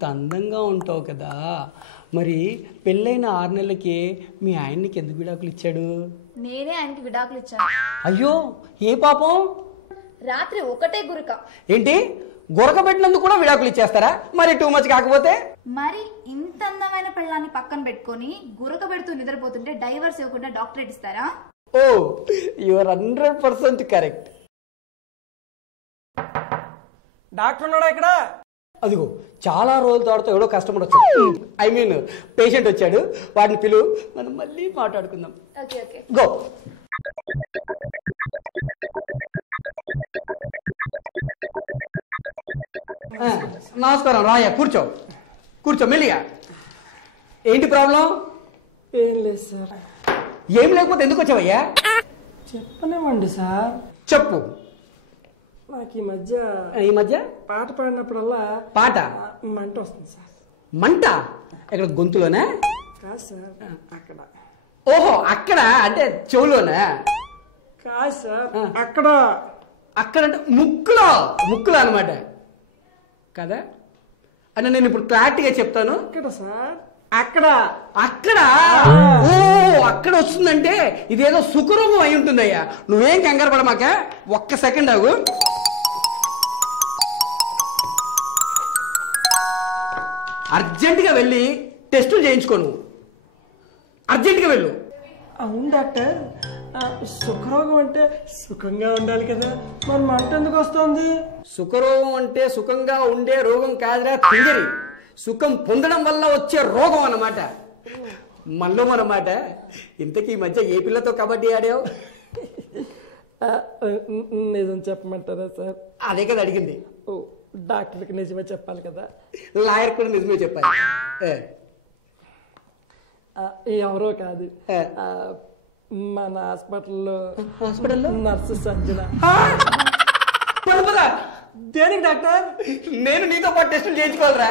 అంత అందంగా ఉంటావు కదా, మరి పెళ్ళైన 6 నెలలకి మీ ఆయనకి ఎందుకు విడాకులు ఇచ్చాడు? నేనే ఆయనకి విడాకులు ఇచ్చాను. అయ్యో, ఏ పాపం? రాత్రి ఒకటే గురక. ఏంటి, గురక పెట్టినందుకు కూడా విడాకులు ఇచ్చేస్తారా? మరి టూ మచ్ కాకపోతే? మరి ఇంత అందమైన పెళ్ళాన్ని పక్కన పెట్టుకొని గురక పెడుతూ నిద్రపోతుంటే డైవర్స్ ఇవ్వకుండా డాక్టరేట్ ఇస్తారా? ఓ, యు ఆర్ 100% కరెక్ట్. డాక్టర్ ఉన్నాడా ఇక్కడ? అదిగో చాలా రోజుల తర్వాత ఎవడో కస్టమర్ వచ్చాడు, ఐ మీన్ పేషెంట్ వచ్చాడు. వాడిని పిలువు, మనం మళ్ళీ మాట్లాడుకుందాం. Okay okay, go. నమస్కారం రాయ, కూర్చో కూర్చో మెల్లిగా. ఏంటి ప్రాబ్లం? ఏం లేదు సార్. ఏం లేకపోతే ఎందుకు వచ్చావయ్యా? చెప్పనివ్వండి సార్. చెప్పు. నాకు ఈ మధ్య పాట పాడినప్పుడల్లా పాట మంట వస్తుంది సార్. మంట ఎక్కడ, గొంతులోనే? కాదు సార్, అక్కడ. ఓహో, అక్కడ అంటే చెవులోనే? కాదు సార్, అక్కడ. అక్కడ అంటే ముక్కులో అనమాట కదా. అంటే నేను ఇప్పుడు క్లారిటీగా చెప్తాను. అక్కడ సార్, అక్కడ. ఓ, అక్కడ వస్తుందంటే ఇదేదో సుఖరోగం అయి ఉంటుందయ్యా. నువ్వేం కంగారు పడమాక, ఒక్క సెకండ్ ఆగు. అర్జెంటుగా వెళ్ళి టెస్టులు చేయించుకో. నువ్వు అర్జెంటుగా వెళ్ళు. అవును డాక్టర్, సుఖరోగం అంటే సుఖంగా ఉండాలి కదా, మరి మంట ఎందుకు వస్తుంది? సుఖరోగం అంటే సుఖంగా ఉండే రోగం కాదురా తింగరి, సుఖం పొందడం వల్ల వచ్చే రోగం అన్నమాట. మనలో అన్నమాట. ఇంతకీ ఈ మధ్య ఏ పిల్లతో కబడ్డీ ఆడావు? నిజం చెప్పమంటారా సార్? అదే కదా అడిగింది. ఓ, డాక్టర్కి నిజమే చెప్పాలి కదా. లాయర్ కూడా నిజమే చెప్పాలి. ఎవరో కాదు, మన హాస్పిటల్లో నర్సు సంజన. పద. దేనికి డాక్టర్? నేను నీతో పాటు టెస్టులు చేయించుకోవాలరా?